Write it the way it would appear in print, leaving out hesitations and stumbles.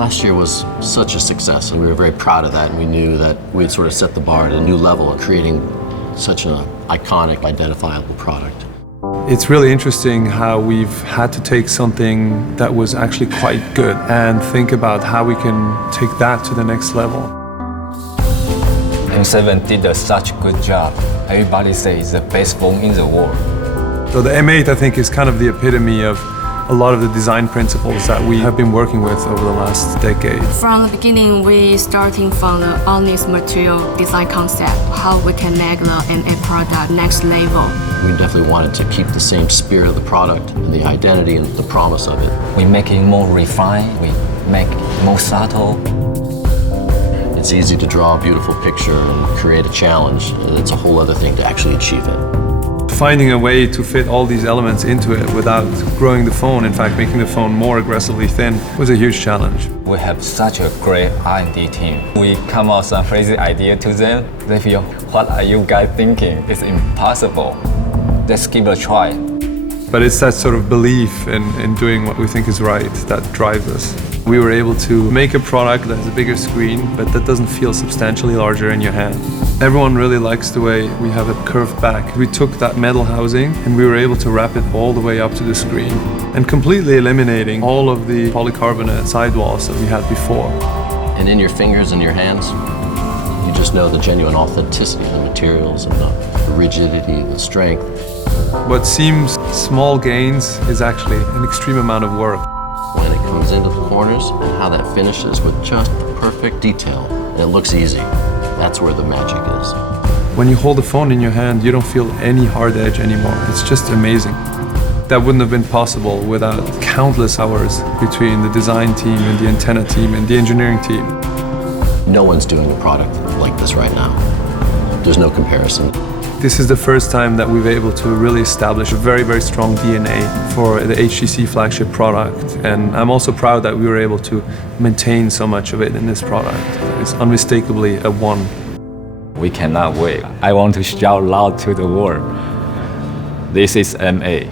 Last year was such a success, and we were very proud of that, and we knew that we had sort of set the bar at a new level of creating such an iconic, identifiable product. It's really interesting how we've had to take something that was actually quite good and think about how we can take that to the next level. M7 did such a good job. Everybody says it's the best phone in the world. So the M8, I think, is kind of the epitome of a lot of the design principles that we have been working with over the last decade. From the beginning, we starting from the honest material design concept, how we can make the M8 product next level. We definitely wanted to keep the same spirit of the product and the identity and the promise of it. We make it more refined, we make it more subtle. It's easy to draw a beautiful picture and create a challenge, and it's a whole other thing to actually achieve it. Finding a way to fit all these elements into it without growing the phone, in fact making the phone more aggressively thin, was a huge challenge. We have such a great R&D team. We come out some crazy idea to them. They feel, what are you guys thinking? It's impossible. Let's give it a try. But it's that sort of belief in doing what we think is right that drives us. We were able to make a product that has a bigger screen, but that doesn't feel substantially larger in your hand. Everyone really likes the way we have it curved back. We took that metal housing and we were able to wrap it all the way up to the screen and completely eliminating all of the polycarbonate sidewalls that we had before. And in your fingers and your hands, you just know the genuine authenticity of the materials and the rigidity, the strength. What seems small gains is actually an extreme amount of work. When it comes into the corners and how that finishes with just perfect detail, and it looks easy, that's where the magic is. When you hold the phone in your hand, you don't feel any hard edge anymore. It's just amazing. That wouldn't have been possible without countless hours between the design team and the antenna team and the engineering team. No one's doing a product like this right now. There's no comparison. This is the first time that we've been able to really establish a very, very strong DNA for the HTC flagship product. And I'm also proud that we were able to maintain so much of it in this product. It's unmistakably a one. We cannot wait. I want to shout loud to the world. This is M8.